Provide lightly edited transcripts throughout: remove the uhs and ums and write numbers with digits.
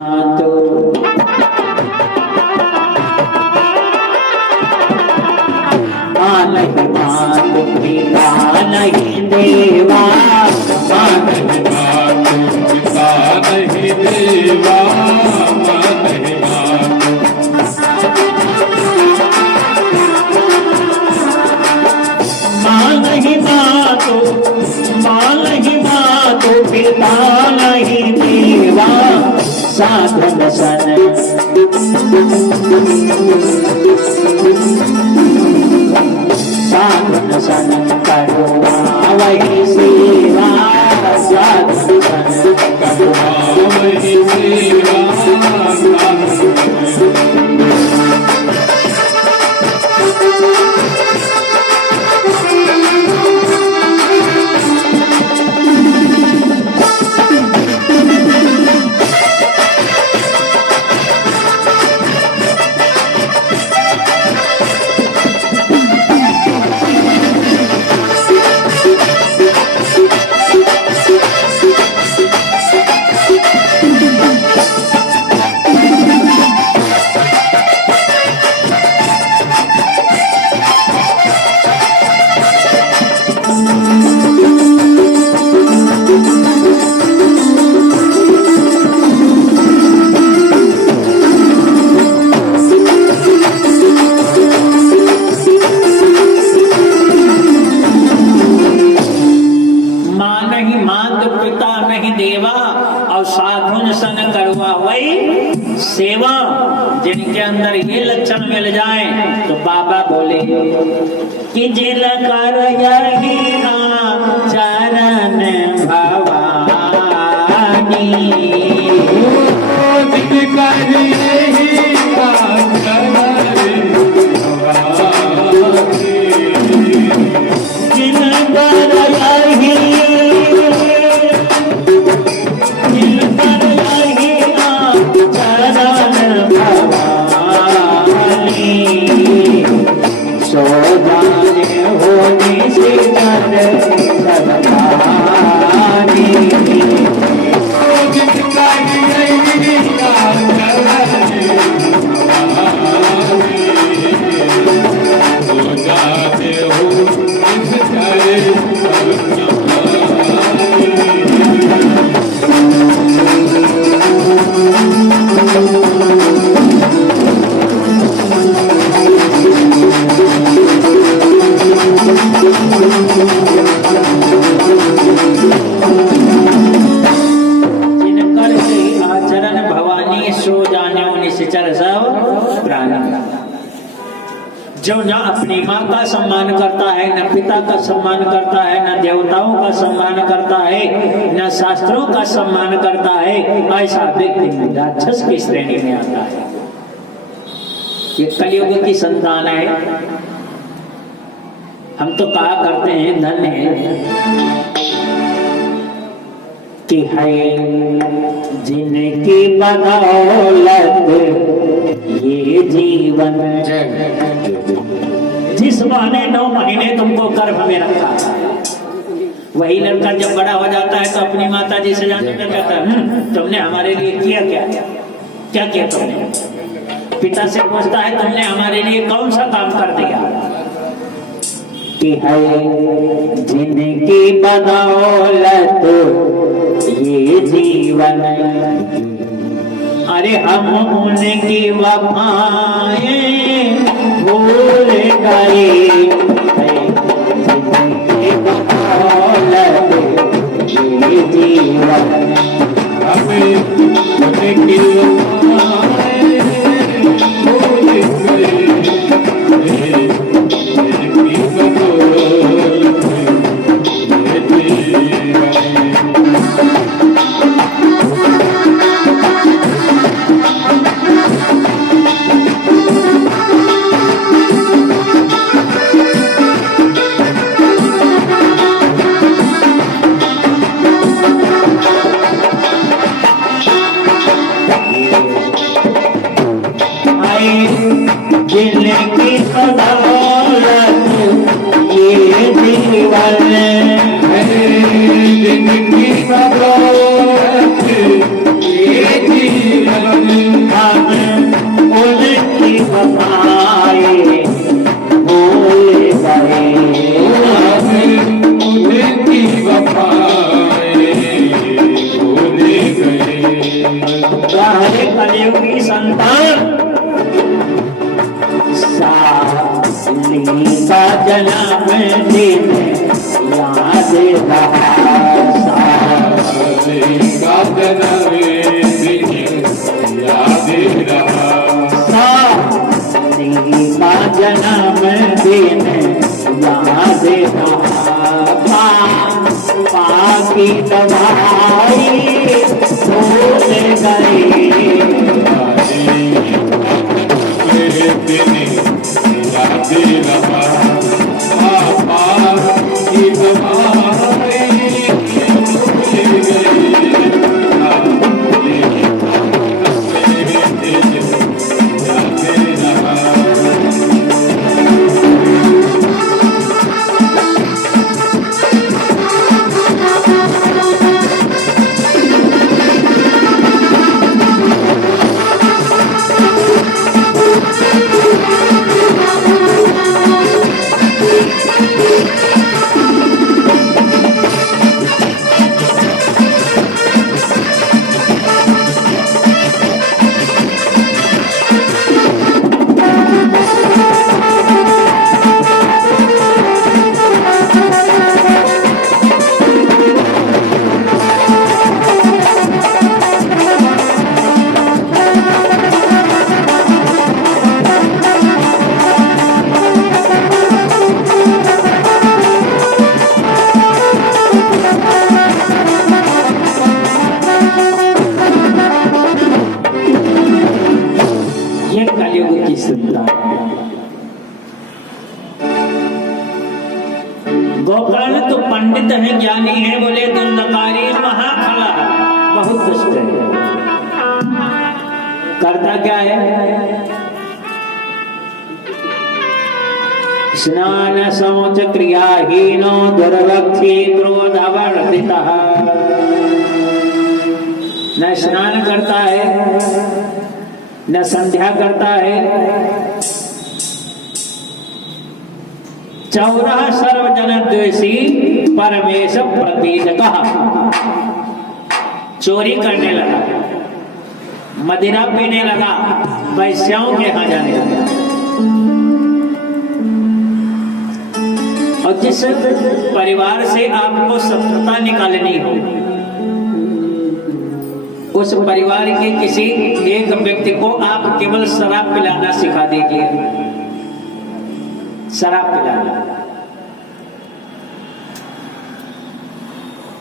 तो नहीं मात पिता नहीं देवा, नहीं मात पिता नहीं देवा, नहीं मात माँ नहीं मातो, माँ नहीं मातो पिता नहीं देवा, साधन सन साधन सन करुणा वही सेवा, साधन सन करुणा वही सेवा, सेवा। जिनके अंदर ये लक्षण मिल जाए तो बाबा बोले कि जिल कर चरण भवानी, जो न अपनी माँ का सम्मान करता है, न पिता का सम्मान करता है, न देवताओं का सम्मान करता है, न शास्त्रों का सम्मान करता है, ऐसा व्यक्ति राक्षस की श्रेणी में आता है। ये कलयुग की संतान है। हम तो कहा करते हैं धन्य है कि है जिनकी बदौलत ये जीवन, जिस माँ ने 9 महीने तुमको गर्भ में रखा, वही लड़का जब बड़ा हो जाता है तो अपनी माता जी से जाने का कहता है तुमने हमारे लिए किया क्या, क्या किया तुमने। पिता से पूछता है तुमने हमारे लिए कौन सा काम कर दिया। कि है जिनकी बदौलत ये जीवन, अरे हम उनकी वफाएं भूल गए, जिनकी बदौलत ये जीवन, हमें उनकी वफाएं भूल गए, जिनकी बदौलत ये जीवन। हरे कलयुगी संतान साली का जन्म दिन याद रहा साली का जन्म दिन याद रहा साली का जन्म दिन याद रहा बाकी दवाई भूल गई याद रहा पापा की दवाई भूल गोकर्ण तो पंडित है, ज्ञानी है, बोले दंडकारी महाखला बहुत दुष्ट है। करता क्या है? स्नान समुच क्रियाहीनो दुर्लक्षी क्रोधावर्तितः। न स्नान करता है, न संध्या करता है, चौरह सर्वजन द्वेषी परमेश प्रतीजकः। चोरी करने लगा, मदिरा पीने लगा, वैश्याओं के यहाँ जाने लगा। और जिस परिवार से आपको शत्रुता निकालनी हो, उस परिवार के किसी एक व्यक्ति को आप केवल शराब पिलाना सिखा दीजिए। शराब पिलाना।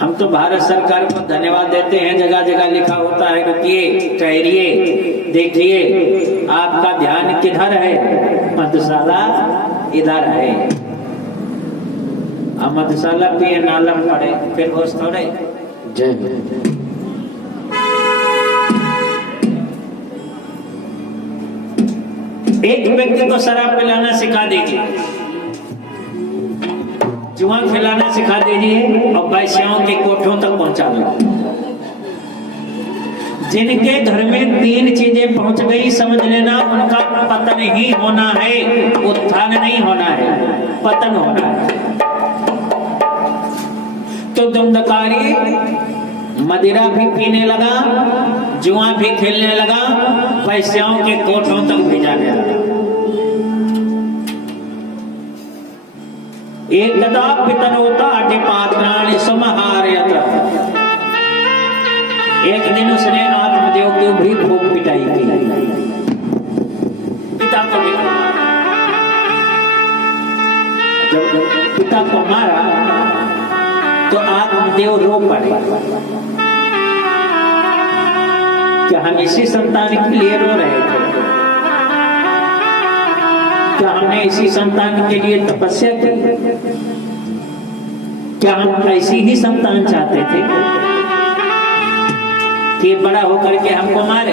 हम तो भारत सरकार को धन्यवाद देते हैं, जगह जगह लिखा होता है कि रुकिए, ठहरिए, देखिए आपका ध्यान किधर है, मधुशाला इधर है। अब मधुशाला पिए नालम पड़े, फिर होश थोड़े। जय एक व्यक्ति को शराब पिलाना सिखा दीजिए, जुआ खिलाना सिखा दीजिए और वैश्याओं के कोठों तक पहुंचा दो। जिनके घर में तीन चीजें पहुंच गई, समझ लेना उनका पतन ही होना है, उत्थान नहीं होना है, पतन होना है। तो धुंधकारी मदिरा भी पीने लगा, जुआ भी खेलने लगा, वैश्याओं के कोठों तक भी जाने लगा। एकदा पितरोता पात्राणि समाहारयत। एक दिन उसने आत्मदेव की भी खूब पिटाई की, पिता को भी। जब पिता को मारा तो आत्मदेव रो पड़े। क्या हम इसी संतान के लिए रो रहे थे? क्या हमने इसी संतान के लिए तपस्या की? क्या हम ऐसी ही संतान चाहते थे कि बड़ा होकर के हमको मारे?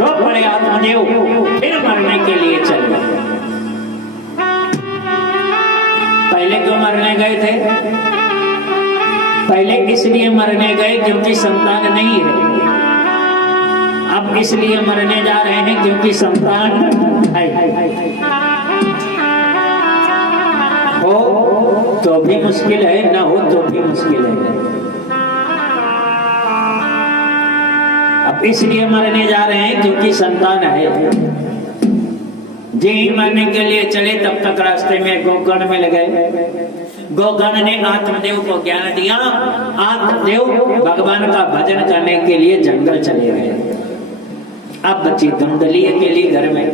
रो पड़े आत्मदेव, फिर मरने के लिए चल गए। पहले क्यों मरने गए थे? पहले इसलिए मरने गए क्योंकि संतान नहीं है। अब इसलिए मरने जा रहे हैं क्योंकि संतान है। हो तो भी मुश्किल है, ना हो तो भी मुश्किल है। इसलिए मरने जा रहे हैं क्योंकि संतान है। जी मरने के लिए चले तब तक रास्ते में गोकर्ण में लगे। गोकर्ण ने आत्मदेव को ज्ञान दिया। आत्मदेव भगवान का भजन करने के लिए जंगल चले गए। अब बच्ची धुंधली अकेली घर में।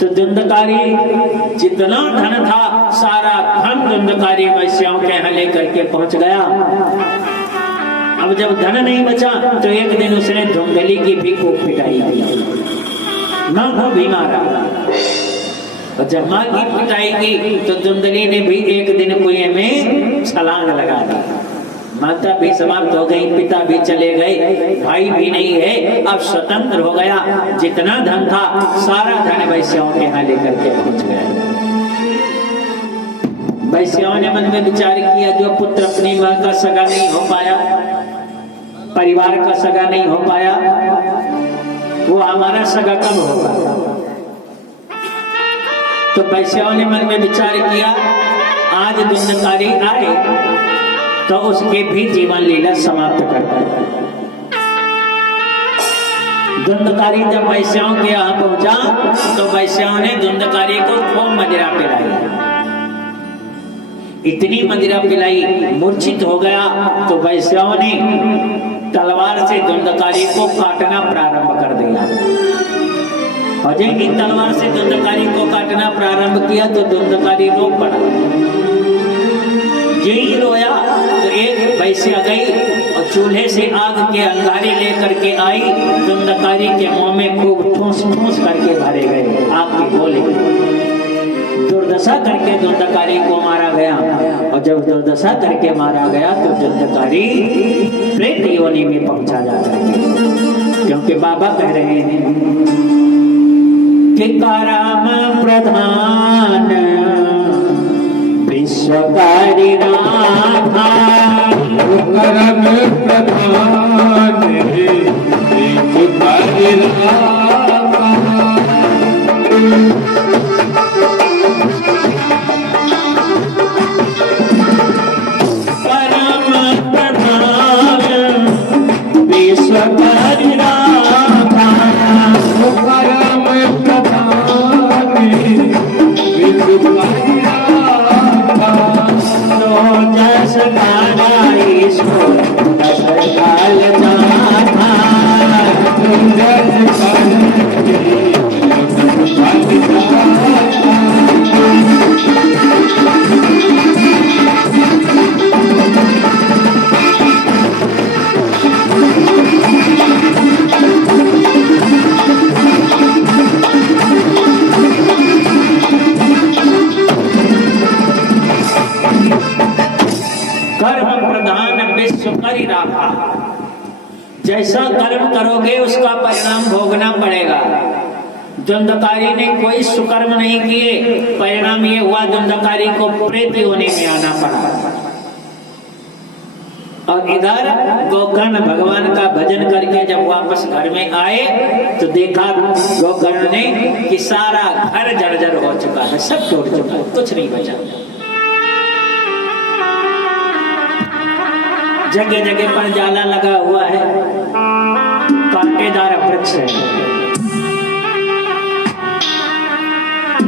तो धुंधकारी जितना धन था सारा धन धुंधकारी वैश्याओं के यहाँ लेकर के पहुंच गया। अब जब धन नहीं बचा तो एक दिन उसने धुंधली की भी खूब पिटाई की। माँ को भी मारा। और जब माँ की पिटाई की तो धुंधली ने भी एक दिन कुएं में छलांग लगा दी। माता भी समाप्त हो गई, पिता भी चले गए, भाई भी नहीं है, अब स्वतंत्र हो गया। जितना धन था सारा धन वैश्याओं के यहाँ लेकर के पहुंच गया। वैश्याओं ने मन में विचार किया, जो पुत्र अपनी माँ का सगा नहीं हो पाया, परिवार का सगा नहीं हो पाया, वो हमारा सगा कब होगा। तो वैश्याओं ने मन में विचार किया, आज धुंधकारी आए तो उसके भी जीवन लीला समाप्त करता है। धुंधकारी जब वैश्याओं के यहाँ पहुंचा तो वैश्याओं ने धुंधकारी को खूब मदिरा पिलाई। इतनी मदिरा पिलाई मूर्छित हो गया। तो वैश्याओं ने तलवार से धुंधकारी को काटना प्रारंभ कर दिया। और जब इन तलवार से धुंधकारी को काटना प्रारंभ किया तो धुंधकारी रो पड़ा। यही रोया तो एक वैश्या गई और चूल्हे से आग के अंगारे लेकर के आई। धुंधकारी के मुंह में खूब ठूस ठूस करके भरे गए आग के गोले। दुर्दशा करके धुंधकारी को मारा गया। और जब दुर्दशा करके मारा गया तो धुंधकारी प्रेत योनि में पहुंचा जा करके, क्योंकि बाबा कह रहे हैं कि कराम प्रधान विश्वकारी राधा, करम प्रधान विश्वकारी राधा। परम प्रधान विश्वकारी राधा, परम प्रधान विश्वकारी राधा। जस गाई सो दस काल जाता, जस कर्म प्रधान विश्वकारी राधा। जैसा कर्म करोगे उसका परिणाम भोगना पड़ेगा। धुंधकारी ने कोई सुकर्म नहीं किए, परिणाम ये हुआ धुंधकारी को प्रेत योनि में आना पड़ा। और इधर गोकर्ण भगवान का भजन करके जब वापस घर में आए तो देखा गोकर्ण ने कि सारा घर जर्जर हो चुका है, सब टूट चुका है, कुछ नहीं बचा। जगह जगह पर जाला लगा हुआ है, कांटेदार वृक्ष है।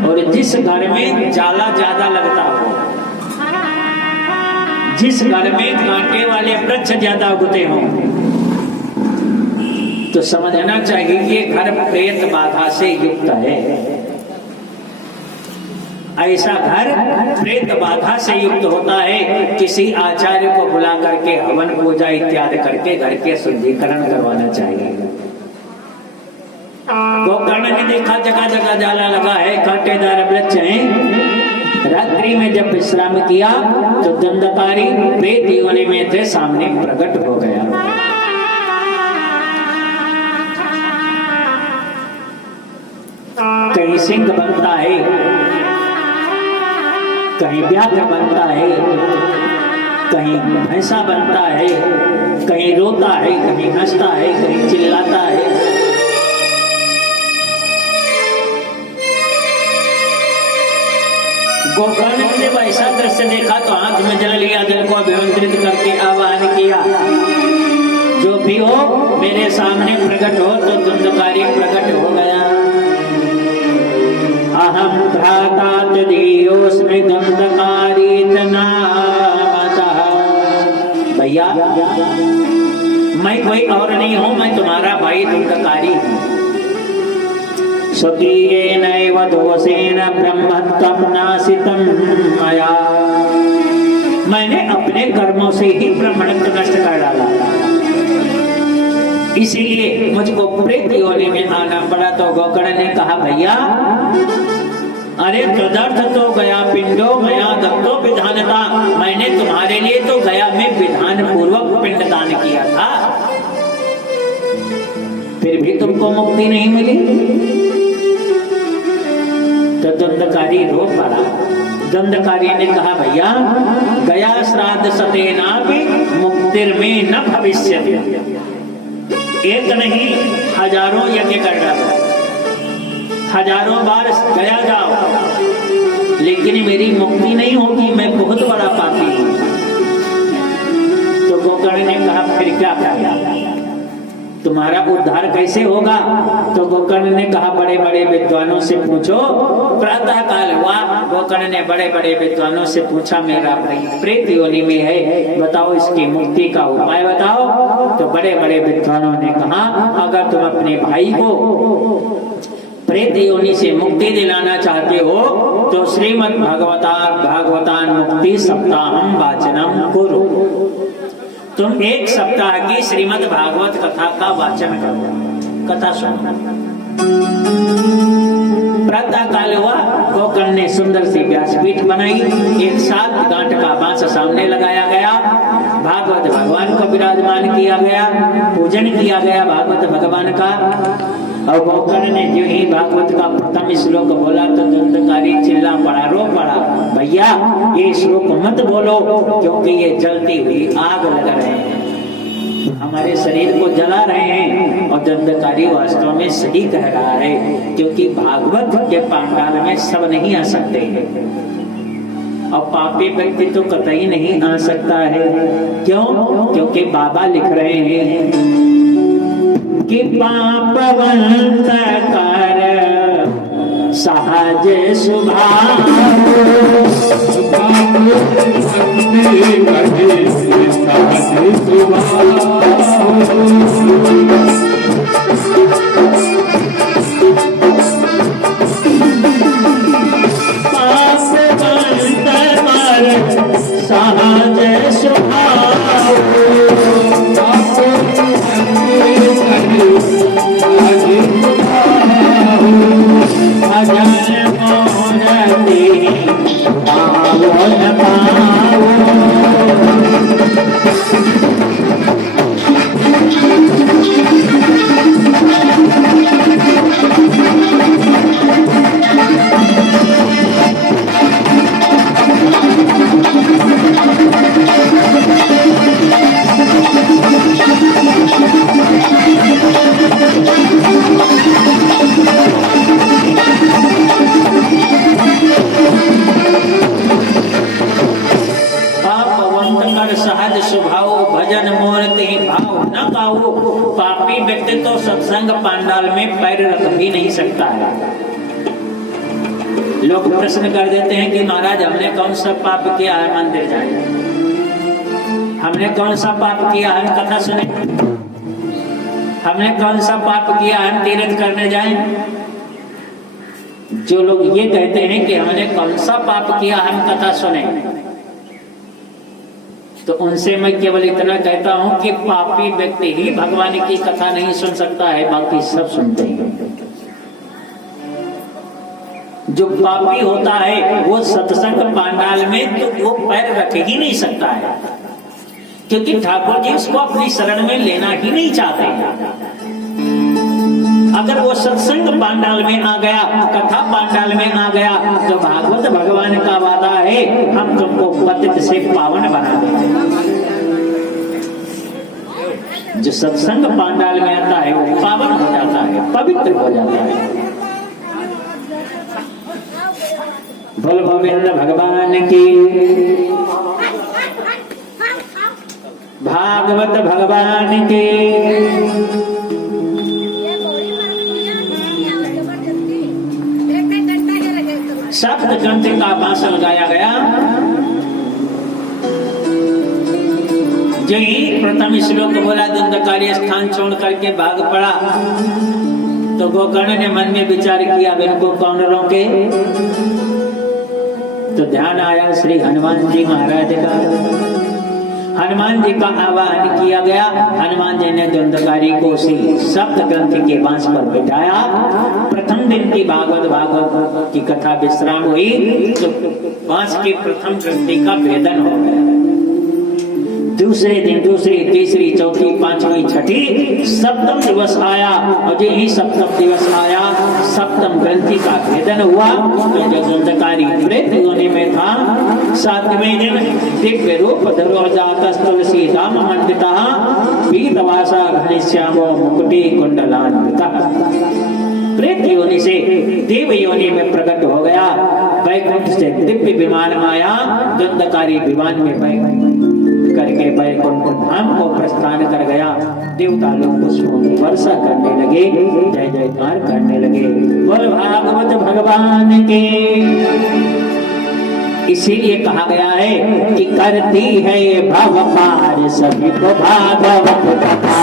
और जिस घर में जाला ज्यादा लगता हो, जिस घर में कांटे वाले वृक्ष ज्यादा उगते हो, तो समझना चाहिए कि ये घर प्रेत बाधा से युक्त है। ऐसा घर प्रेत बाधा से युक्त होता है। किसी आचार्य को बुला करके हवन पूजा इत्यादि करके घर के शुद्धिकरण करवाना चाहिए। गोकर्ण ने देखा जगह जगह जाला लगा है, कांटेदार वृक्ष हैं। रात्रि में जब विश्राम किया तो धुंधकारी प्रेत योनि में थे, सामने प्रकट हो गया। कहीं सिंह बनता है, कहीं व्याघ्र बनता है, कहीं भैंसा बनता है, कहीं रोता है, कहीं हंसता है, कहीं चिल्लाता है। गोकर्ण ने जब ऐसा दृश्य देखा तो हाथ में जल लिया, जल को अभिमंत्रित करके आह्वान किया। जो भी हो मेरे सामने प्रकट हो। तो धुंधकारी प्रकट हो गया। अहम भ्राता तदीयोस्मि धुंधकारी नामतः। भैया मैं कोई और नहीं हूं, मैं तुम्हारा भाई धुंधकारी हूं। स्वकीयेनैव दोषेण ब्रह्मत्वं नाशितं मया। मैंने अपने कर्मों से ही ब्रह्मत्व नष्ट कर डाला, इसीलिए मुझको प्रेत योनि में आना पड़ा। तो गोकर्ण ने कहा भैया अरे तदर्थ तो गया पिंडो मया दत्तो विधानता। मैंने तुम्हारे लिए तो गया में विधान पूर्वक पिंडदान किया था, फिर भी तुमको मुक्ति नहीं मिली। तो दंडकारी रो पड़ा। दंडकारी ने कहा भैया गया श्राद्ध सतेना भी मुक्तिर में न भविष्य। एक नहीं हजारों यज्ञ कर डालो, हजारों बार गया जाओ, लेकिन मेरी मुक्ति नहीं होगी, मैं बहुत बड़ा पापी हूं। तो गोकर्ण ने कहा फिर क्या करेगा, तुम्हारा उद्धार कैसे होगा। तो गोकर्ण ने कहा बड़े बड़े विद्वानों से पूछो। प्रातः काल हुआ, गोकर्ण ने बड़े बड़े विद्वानों से पूछा मेरा भाई प्रेत योनि में है, बताओ इसकी मुक्ति का उपाय बताओ। तो बड़े बड़े विद्वानों ने कहा अगर तुम अपने भाई को प्रेत योनि से मुक्ति दिलाना चाहते हो तो श्रीमद् भागवतान मुक्ति सप्ताहम वाचनम कुरु। तुम एक सप्ताह की श्रीमद् भागवत कथा का वाचन करो, कथा सुनो। प्रातः काल हुआ, गोकर्ण ने सुंदर सी व्यासपीठ बनाई, एक 7 गांठ का बांस सामने लगाया गया, भागवत भगवान को विराजमान किया गया, पूजन किया गया भागवत भगवान का। और गोकर्ण ने जो ही भागवत का प्रथम श्लोक बोला तो दंडकारी चिल्ला पड़ा, रो पड़ा, भैया ये श्लोक मत बोलो क्योंकि ये जलती हुई आग लग रहे हैं, हमारे शरीर को जला रहे हैं। और दंडकारी वास्तव में सही कह रहा है, क्योंकि भागवत के पांडाल में सब नहीं आ सकते हैं और पापी व्यक्ति तो कतई नहीं आ सकता है। क्यों? क्योंकि बाबा लिख रहे हैं कि पापवंत कर सहज स्वभाव, सहज स्वभाव, अजर मोरती पावन पाओ। सहज स्वभाव भजन मूर्ति भाव न पाओ। पापी व्यक्ति तो सत्संग पांडाल में पैर रख भी नहीं सकता है। लोग प्रश्न कर देते हैं कि महाराज हमने कौन सा पाप किया है मंदिर जाए, हमने कौन सा पाप किया है कथा सुने, हमने कौन सा पाप किया है तीर्थ करने जाए। जो लोग ये कहते हैं कि हमने कौन सा पाप किया हम कथा सुने, तो उनसे मैं केवल इतना कहता हूं कि पापी व्यक्ति ही भगवान की कथा नहीं सुन सकता है, बाकी सब सुनते हैं। जो पापी होता है वो सत्संग पांडाल में तो वो पैर रख ही नहीं सकता है, क्योंकि ठाकुर जी उसको अपनी शरण में लेना ही नहीं चाहते हैं। अगर वो सत्संग पांडाल में आ गया, कथा पांडाल में आ गया, तो भागवत भगवान का वादा है हम तुमको पतित से पावन बना देंगे। जो सत्संग पांडाल में आता है वो पावन हो जाता है, पवित्र हो जाता है। बोल गोविंद भगवान की, भागवत भगवान की। ग्रंथ का भाषण गाया गया। यही प्रथम श्लोक बोला, दंडकारी स्थान छोड़ करके भाग पड़ा। तो गोकर्ण ने मन में विचार किया, इनको कौन रोके। तो ध्यान आया श्री हनुमान जी महाराज का। हनुमान जी का आह्वान किया गया। हनुमान जी ने दंडकारी को सप्त ग्रंथ के बांस पर बिठाया। प्रथम दिन की भागवत की कथा विश्राम हुई तो बांस के प्रथम ग्रंथि का भेदन हो गया। दूसरे दिन दूसरी, तीसरी, चौथी, पांचवी, छठी, सप्तम दिवस आया और यही सप्तम दिवस आया, सप्तम ग्रंथि का भेदन हुआ। उसमें जो दंडकारी प्रेत योनि में था, सातवें दिन दिव्य रूप धरो जातस् तुलसी धाम मंडितः पीतवासा घनश्यामो मुकुटि कुंडलान्वितः। प्रेत योनि से देव योनि में प्रकट हो गया। वैकुंठ से दिव्य विमान आया। दंडकारी विमान में बैठ करके वैकुंठ धाम को प्रस्थान कर गया। देवता लोग पुष्पों की वर्षा करने लगे, जय जयकार करने लगे। बोल भागवत भगवान के। इसीलिए कहा गया है कि करती है भव पार सभी को भागवत कथा।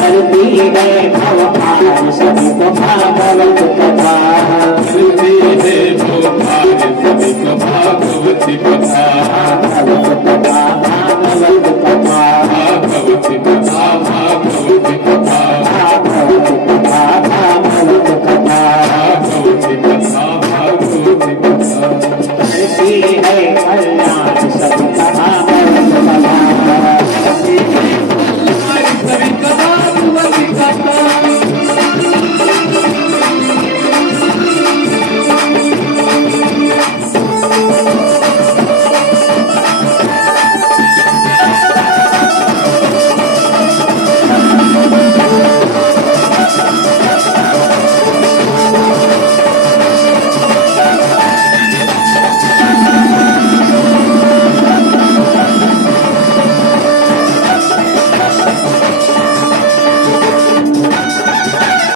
करती है भव पार सभी को भागवत कथा।